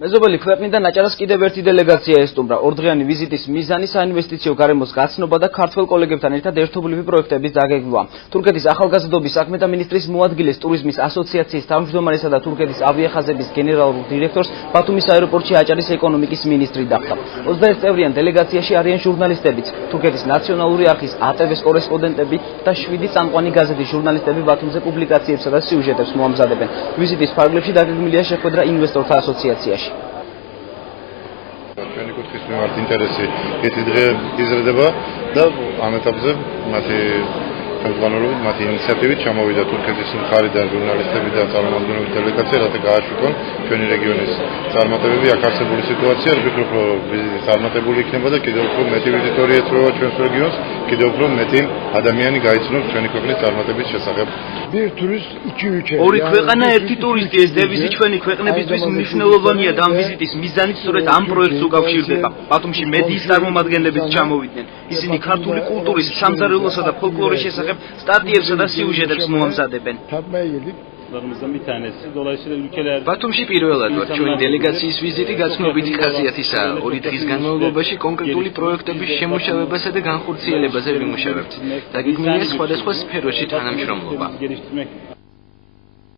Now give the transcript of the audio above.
მეზობელი ქვეყნიდან აჭარას კიდევ ერთი დელეგაცია ესტუმრა. ორდღიანი ვიზიტის მიზანი საინვესტიციო გარემოს გაცნობა და ქართველ კოლეგებთან ერთად ერთობლივი პროექტების დაგეგმვა. თურქეთის ახალგაზრდობის საქმეთა მინისტრის მოადგილეს ტურიზმის ასოციაციის თავმჯდომარესა და თურქეთის ავიახაზების გენერალურ დირექტორს ბათუმის აეროპორტში აჭარის ეკონომიკის მინისტრი დახვდა. 21 წევრიან დელეგაციაში არიან ჟურნალისტებიც, თურქეთის ნაციონალური არქის ATV-ს კორესპონდენტები და 7 წამყვანი გაზეთის ჟურნალისტები ბათუმზე პუბლიკაციებსა და სიუჟეტებს მოამზადებენ. ვიზიტის ფარგლებში დაგეგმილია შეხვედრა ინვესტორთა ასოციაციაში. ჩვენი კუთხის მიმართ ინტერესი ერთი დღე იზრდება და ამ ეტაპზე მათი ხელმძღვანელობით, მათი ინიციატივით ჩამოვიდა თურქეთის მხარიდან ჟურნალისტები და წარმომადგენლები დელეგაცია, რათა გააშუქონ ჩვენი რეგიონის წარმატებები, აქ არსებული სიტუაცია. ვფიქრობ, რომ ვიზიტი წარმატებული იქნება და კიდევ უფრო მეტი ვიზიტორი ეწვევა ჩვენს რეგიონს, კიდევ უფრო მეტი ადამიანი გაიცნობს ჩვენი ქვეყნის წარმატების შესახებ. ორი ქვეყანა ერთი ტურისტი, ეს დევიზი ჩვენი ქვეყნებისთვის მნიშვნელოვანია და ამ ვიზიტის მიზანით სწორედ ამ პროექტს უკავშირდება. ბათუმში მედიის წარმომადგენლებიც ჩამოვიდნენ. ისინი ქართული კულტურის, სამზარეულოსა და ფოლკლორის შესახებ სტატიებსა და სიუჟეტებს მოამზადებენ. ბათუმში პირველად ვარ. ჩვენი დელეგაციის ვიზიტი გაცნობითი ხასიათისაა. 2 დღის განმავლობაში კონკრეტული პროექტების შემუშავებასა და განხორციელებაზე ვიმუშავებთ. დაგეგმილია სხვადასხვა სფეროში თანამშრომლობა.